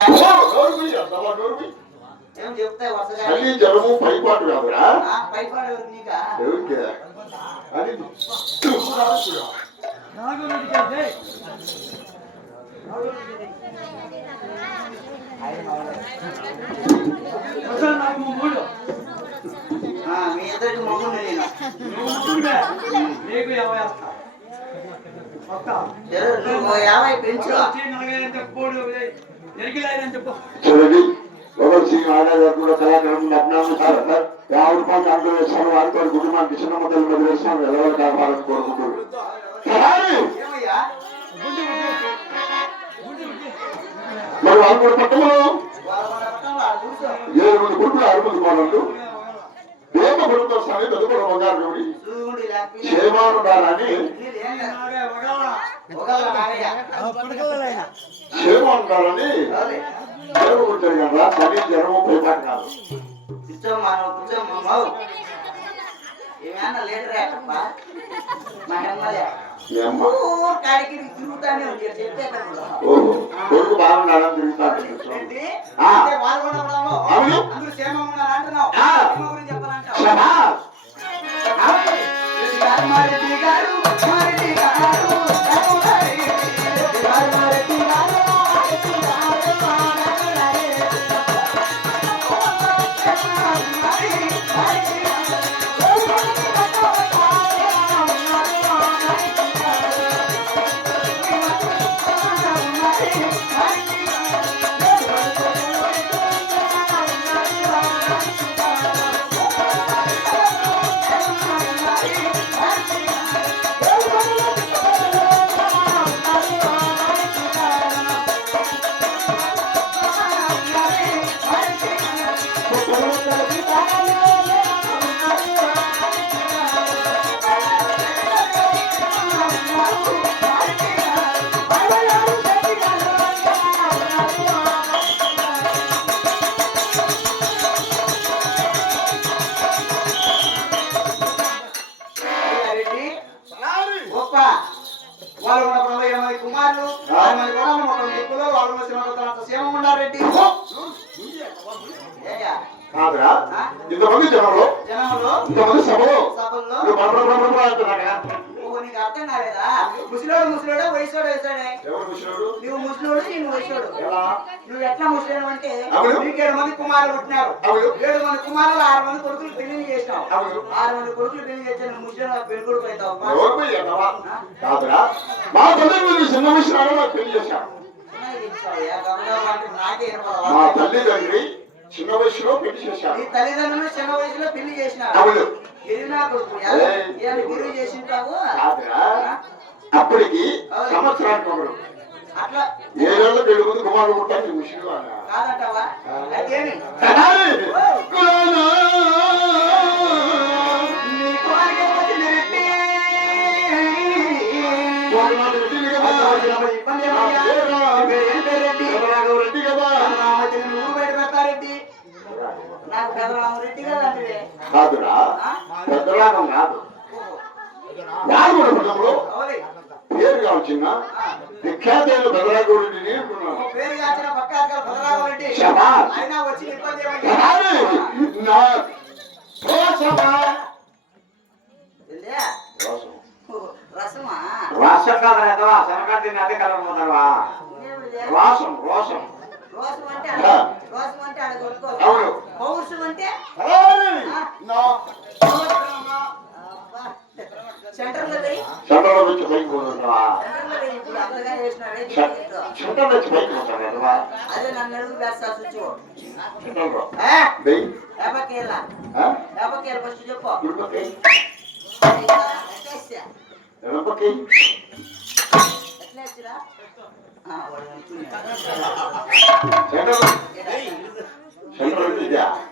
ఏం చెప్తాయి వరుసగా జలము పైపాటు కాదురా పైపాడు నీకా అది మీ ఇద్దరికి మమ్మల్ని నేను 50 పెంచు చూడండి ఒకరు శ్రీ నారాయణ గారు కూడా కళాకారం 50 రూపాయలు దాంట్లో వేస్తాను వారితో కుటుంబానికి చిన్న మొదలు మీద వేస్తాను ఎలవలు కావాలని కోరుకుంటున్నారు మరి వాళ్ళు కూడా పట్టణంలో 7 మంది కొడుకులు 6 మంది కోడళ్ళు దేవ కొడుకు స్వామి తదుపరి బంగారు దేవుడి క్షేమానుడాలని క్షేమానుడాలని దేవ కూర్చొని కదా శని జనము పైపాటు కాదు కూర్చోమ్మా ఏమైనా లేటరే మా ఎమ్మెల్యే కాడికి తిరుగుతానే ఉంది చెప్తే కొడుకు బాగున్నాడని తిరుగుతాడు అందరూ క్షేమంగా ఉన్నారు అంటున్నావు గురించి చెప్పాలంటావు ఇంతమంది జనంలో ఇంతమంది సభలో నీకు అర్థం కాలేదా ముసలోడు వయసోడు నువ్వు ముసలోడు నేను వయసోడు నువ్వు ఎట్లా ముసలోడు అంటే నీకు 7 మంది కుమారులు పుట్టినారు 7 మంది కుమారులు 6 మంది కొడుకులు పెళ్లి చేసినావు 6 మంది కొడుకులు పెళ్లి చేస్తే నువ్వు ముసలి పెళ్లి కొడుకు తల్లిదండ్రి చిన్న వయసులో పెళ్లి చేశారు నీ తల్లిదండ్రులు చిన్న వయసులో పెళ్లి చేసినారు అప్పటికి సంవత్సరానికి ఒకడు అట్లా 7 ఏళ్ళ పెళ్లి ముందు కుమారుడు పుట్టాలి ముషిడు కాదంటావా రెడ్డి కదా పెడతారెడ్డి నాకు పెద్దరామరెడ్డి కదా కాదురా పెద్దరాగం కాదు కుటుంబంలో పేరు కావచ్చిన విఖ్యాతైన పెద్దరాగరెడ్డిని పేరు కాచిన పక్క పెద్దరామరెడ్డి వచ్చి ఇబ్బంది రాసం కాదు శనకాటి అదే కలగపోతావా రాసం రోసం అవును పౌరుషం అంటే సెంటర్లో వచ్చి పైకి పోతున్నావా సెంటర్ వచ్చి పైకి పోతావా అదే నన్ను అడుగు వేస్తా చూచు ఫస్ట్ చెప్పు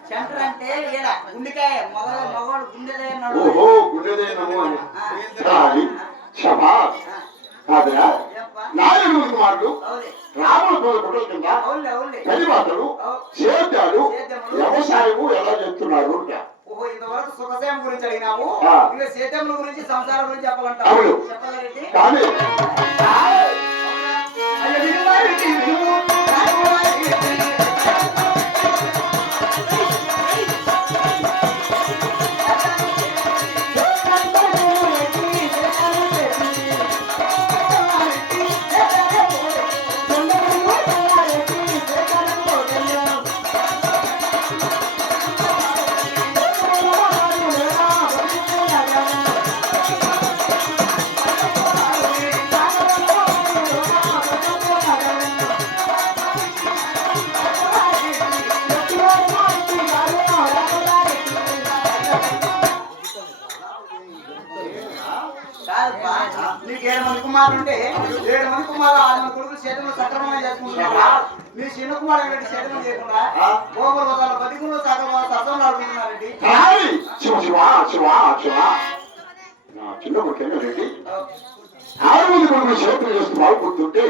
సెంటర్ అంటే గుండెకాయ మగవాడు గుండెదేనము నాయుడు కుమారుడు రాముల గుడ్డల కింద కలిపాతలు సేద్యాలు వ్యవసాయము ఎలా చేస్తున్నారు ఇంతవరకు సుఖసేమ గురించి అడిగినాము సేద్యం గురించి సంసారం గురించి చెప్పాలంట కానీ కుమారులు ఉంటే 7 మంది కుమారులు 6 మంది కొడుకులు చేతులు సక్రమంగా చేసుకుంటున్నారు. మీ చిన్న కుమారుడు రెడ్డి చేతులు చేయకుండా గోపుర వదాల 10 గుళ్ళు సత్రం ఆడుకుంటున్నారండి. నా చిన్న కొడుకు రెడ్డి 6 మంది కొడుకులు చేతులు చేస్తూ బాగుపడుతుంటే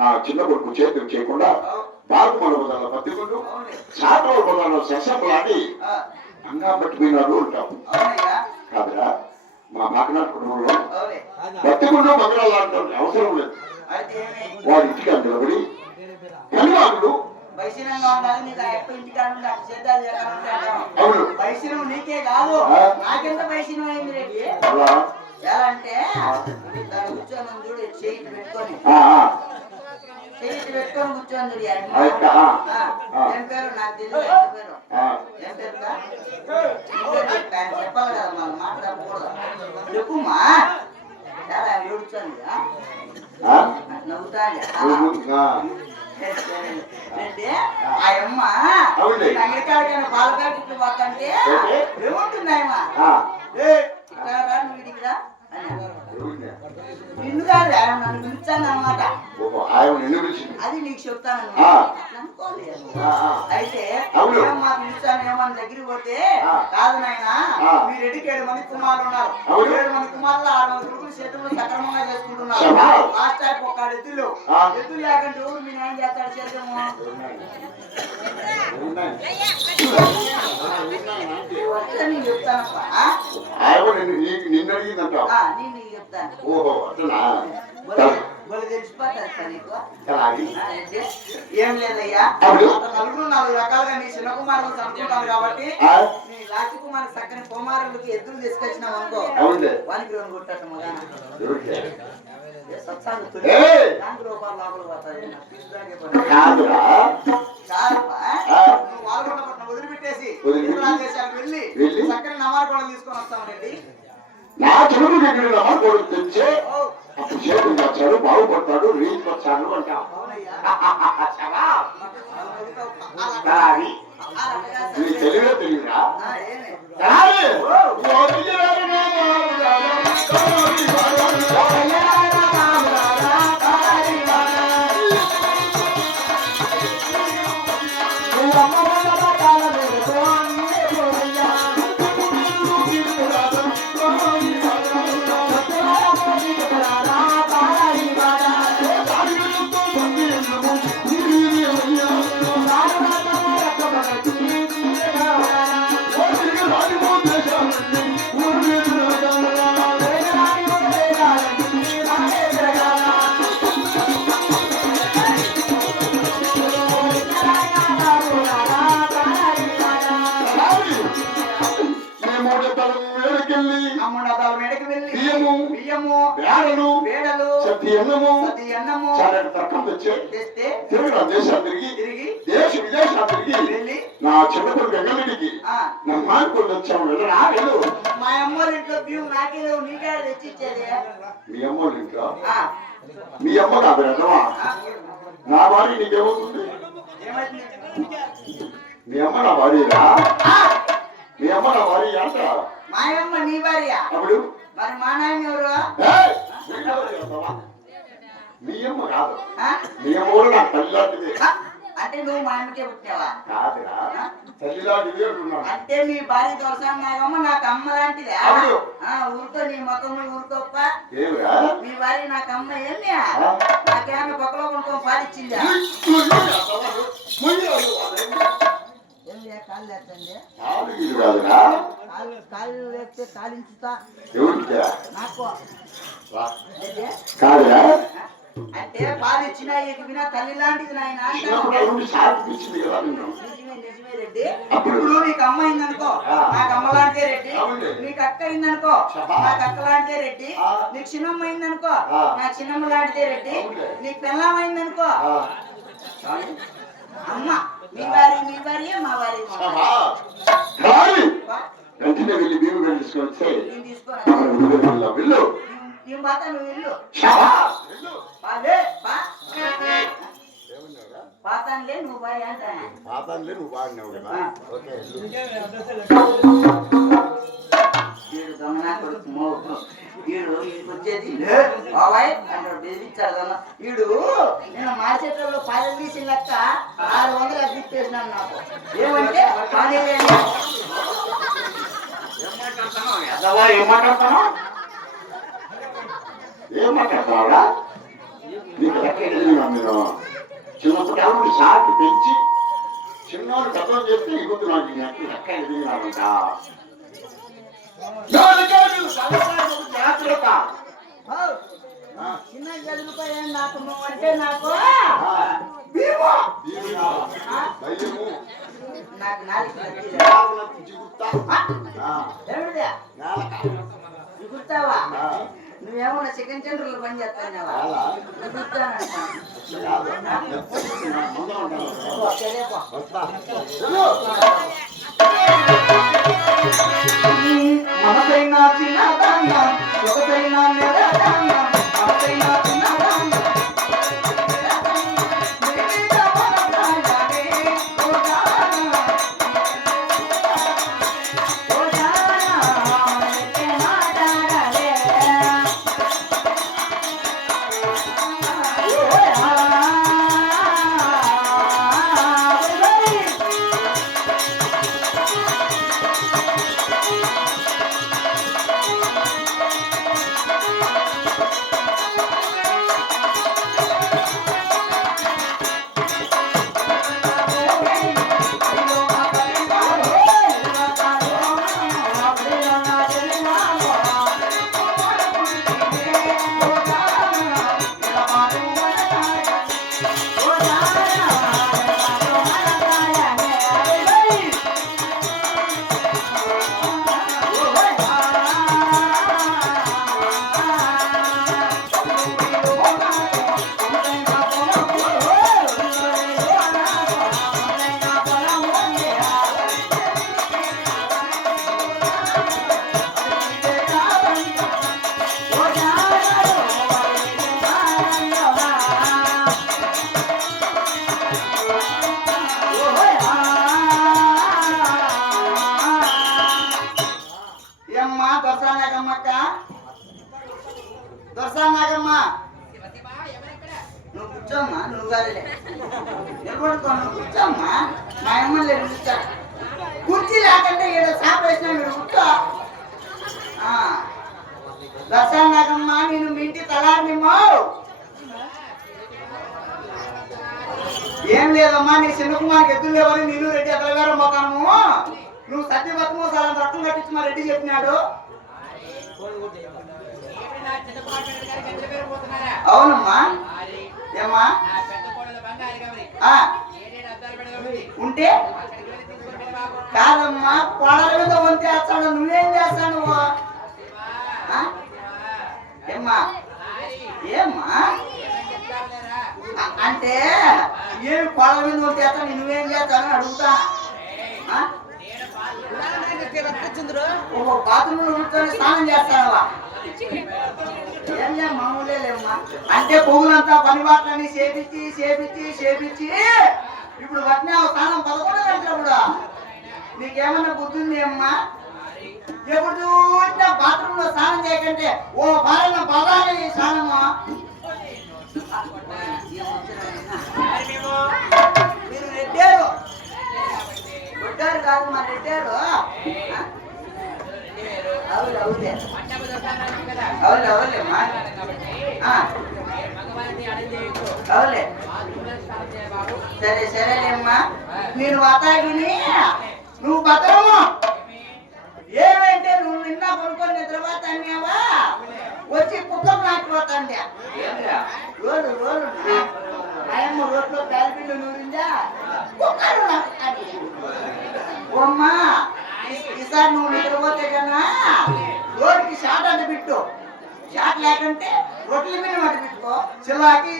నా చిన్న కొడుకు చేతులు చేయకుండా బాగుమల వదాల 10 గుళ్ళు చాటల వదాల ససంలాడి అంగా పట్టిపోయినాడు అంటావు కాదురా. మా మాకనాడు కుటుంబంలో 10 గుళ్ళు బంగాళాలు ఆడటం అవసరం లేదు. వాడి ఇంటికి నిలబడి కనువాడు వైశీనంగా ఉండాలి. నీకు ఎప్పుడు ఇంటికాడ ఉండి అక్కడ చేద్దాలు చేయాలంటే వైశీనం నీకే కాదు నాకెంత వైశీనం అయింది రెడ్డి. ఎలా అంటే దాన్ని కూర్చొని చూడు చేయి పెట్టుకొని కూర్చొని చూడు. ఏం పేరు నాకు తెలియదు. పేరు ఏం పేరు చెప్పాలి కదా మనం మాట్లాడకూడదు. చెప్పుమా చాలా ఏడుచండి నవ్వుతాండి. ఆ అమ్మ అంగడికాడికైనా పాల ప్యాకెట్లు పోతుంటే ఏముంటున్నాయమ్మా నువ్వు ఇడికిరా నిన్ను కాదు ఆయన నన్ను పిలిచాను అనమాట. అది నీకు చెప్తాను అయితే మా పిలిచాను ఏమన్నా దగ్గరికి పోతే కాదు నాయన మీ రెడ్డికి 7 మంది కుమారులు ఉన్నారు. 7 మంది కుమారులు 6 మంది కొడుకులు చేతులు సక్రమంగా చేసుకుంటున్నారు. లాస్ట్ టైప్ ఒక ఎద్దులు లేకంటే ఊరు మీ నాయన చేస్తాడు చేద్దాము నేను చెప్తానప్పా. నిన్ను అడిగిందంట. నేను చెప్తాను. ఓహో అట్లా ఏం లేదయ్యా. నలుగురు 4 రకాలుగా నీ చిన్న కుమారులు చంపుకుంటాను కాబట్టి నీ లాస్ట్ కుమారు చక్కని కుమారులకి ఎద్దులు తీసుకొచ్చినావు అనుకో వానికి 2 కొట్టట వదిలిపెట్టేసి వెళ్ళి చక్కని నమారు తీసుకొని వస్తాం రెడ్డి. నా చెరువు దగ్గర నమ్మకూడదు తెచ్చే అప్పుడు చేతులు వచ్చాడు బాగుపడతాడు రీచ్ వచ్చాడు అంటావు. తెలివే తెలియరా దేశ విదేశాలు తిరిగి నా చిన్నప్పుడు గంగలికి నా మానుకొని వచ్చాము వెళ్ళరా. మా అమ్మోళ్ళ ఇంట్లో బియ్యం నాకే లేవు నీకే తెచ్చిచ్చేది. మీ అమ్మోళ్ళ ఇంట్లో మీ అమ్మ కాదు అర్థమా. నా భార్య నీకేమవుతుంది? మీ అమ్మ నా భార్యరా? మీ అమ్మ నా భార్య అంట. మా అమ్మ నీ భార్య. అప్పుడు మరి మా నాయన ఎవరు? మీ అమ్మ కాదు. మీ అమ్మ కూడా నాకు తల్లి లాంటిది. అంటే నువ్వు మా అమ్మకే పుట్టినావా? కాదురా తల్లి లాంటిది అంటున్నాను. అంటే మీ భార్య దొరసాను నాగమ్మ నాకు అమ్మ లాంటిది. ఊరుకో నీ ముఖము ఊరుకోప్ప. మీ భార్య నాకు అమ్మ ఏమి నాకేమో పక్కలో కొనుక్కొని పాలిచ్చిందా? కాళ్ళు లేదండి కాళ్ళు లేకపోతే కాలించుతా నాకు కాదురా. అంటే పాలు ఇచ్చినా ఎగినా తల్లి లాంటిది నాయన. నిజమే రెడ్డి. ఇప్పుడు నీకు అమ్మ అయిందనుకో నాకు అమ్మ లాంటిదే రెడ్డి. నీకు అక్క అయిందనుకో నాకు అక్క లాంటిదే రెడ్డి. నీకు చిన్నమ్మ అయిందనుకో నా చిన్నమ్మ లాంటిదే రెడ్డి. నీకు పెళ్ళాం అయిందనుకో అమ్మ మీ భార్య మా భార్య వెంటనే వెళ్ళి మేము తీసుకొస్తే నేను పోతా నువ్వు వెళ్ళు. పాతానులే నువ్వు భార్య అంటా. పాతానులే నువ్వు బాగున్నావు కదా. వీడు దొంగనా కొడుకు మోగు వీడు వచ్చేది బాబాయ్ అంటాడు బెదిరించాడు దొంగ వీడు నేను మార్కెట్లో పాయలు తీసిన లెక్క 600 అద్దెప్పేసినాను నాకు ఏమంటే ఏం మాట్లాడతావురా? నీకు లెక్క నేను చిన్నప్పుడు సాకి పెంచి చిన్నవాడు పెద్దలు చేస్తే ఇప్పుడు నాకు లెక్క ఎదిగినామంట. చిన్న గదిలిపోయా నాకు నువ్వు అంటే నాకు నాకు గుర్తావా నువ్వేమన్నా చికెన్ సెంటర్లో పని చేస్తావా మనసైనా చిన్నదాన్నా ఒకసైనా నెలదాన్నా మనసైనా చిన్నదాన్నా దొరసానాగమ్మ నువ్వు కూర్చోమ్మా నువ్వు కాదులే నిలబడుకో నువ్వు కూర్చోమ్మా మా అమ్మ లేదు కూర్చో కుర్చీ లేకంటే ఏదో సాప వేసినా మీరు కూర్చో దొరసానాగమ్మ నేను మీ ఇంటి తలారినిమ్మో ఏం లేదమ్మా నీ చిన్నకుమారికి ఎద్దులు లేవని నీళ్ళు రెడ్డి ఎదలగారు పోతాము నువ్వు సత్యవతము సరే రక్తం కట్టించి మా రెడ్డి చెప్పినాడు అవునమ్మా ఏమ్మా ఉంటే కాదమ్మా కోడల మీద వంతే వేస్తాడు నువ్వేం చేస్తావు నువ్వు ఏమ్మా ఏమ్మా అంటే ఏమి కోడల మీద వంతే వేస్తాను నువ్వేం చేస్తాను అడుగుతా బాత్రూమ్ లో కూర్చొని స్నానం చేస్తావా ఏం మామూలే లేమ్మా అంటే పువ్వులంతా పని బాట్లని చేపించి చేపించి చేపించి ఇప్పుడు పట్టినావు స్నానం 11 గంటలప్పుడు నీకేమన్నా బుద్ధి ఉంది అమ్మా ఎప్పుడు చూసినా బాత్రూమ్ లో స్నానం చేయకంటే ఓ బాలన బలాలి స్నానము మీరు రెడ్డారు రెడ్డారు కాదు మా రెడ్డారు అవును అవులే అవులే అవులేమ్మా అవులే సరే సరేలేమ్మా నేను వతాగిని నువ్వు భద్రము ఏమైతే నువ్వు నిన్న కొనుక్కొని నిద్రపోతావా వచ్చి పుట్టం నాటిపోతాండి రోడ్డు రోడ్డు ఆయమ్మ రోడ్లో ప్యాల్పిల్లు నూరిందా కుక్కలు నాటుతాడు అమ్మా ఈసారి నువ్వు నిద్రపోతే కన్నా రోడ్డుకి షాట్ అంటే పెట్టు షాట్ లేకంటే రొట్టెల మీద మట్టి పెట్టుకో చిల్లాకి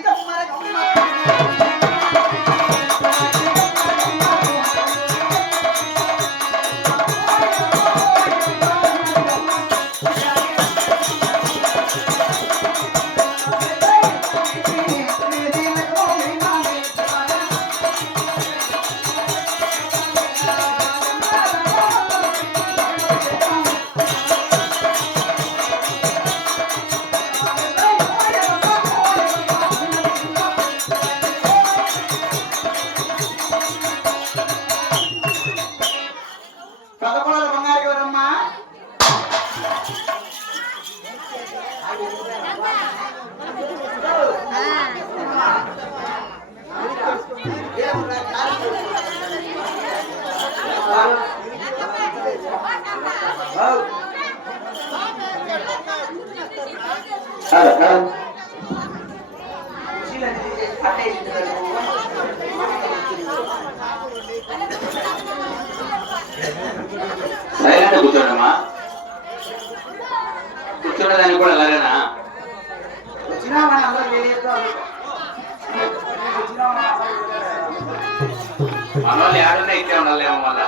సైలెంట్ కూర్చోడమ్మా. కూర్చోడానికి కూడా అలాగేనా? మన వాళ్ళు ఏడున్నా ఇచ్చే ఉండాలేమో మళ్ళా.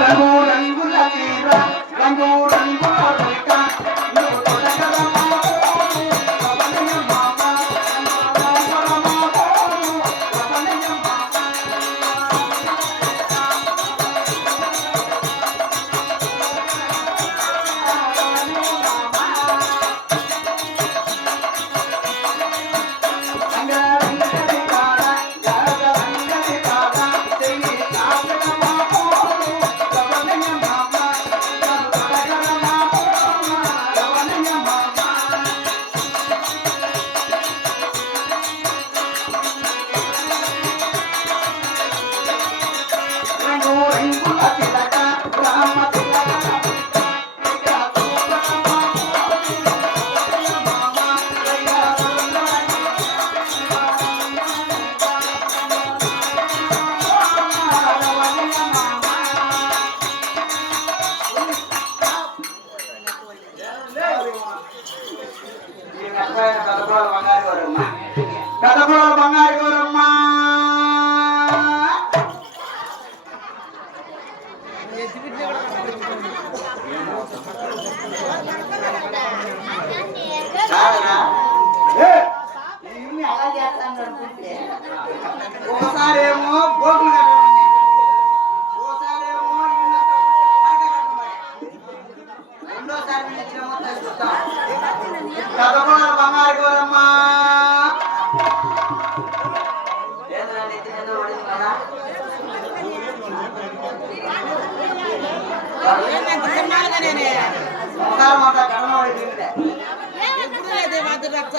రంగు రంగుల చీర రంగు రంగుల రేఖ నువ్వు తొడగలమా రవణయ్య మామ రవణయ్య మామ అంగరంగడి కాడ గరగరంగడి కాడ చెయ్యి కాపడమా రవణయ్య మామ తొడగలమా రవణయ్య మామ రంగు రంగుల తిలక రామ తిలక కథకుల బంగారు గౌరమ్మ ఒకసారేమో గోకులు కట్టడం ఒకసారేమో రెండోసారి కథకుల బంగారు గౌరమ్మ మాట కడమ ఎప్పుడు లేదు మాది రచ్చ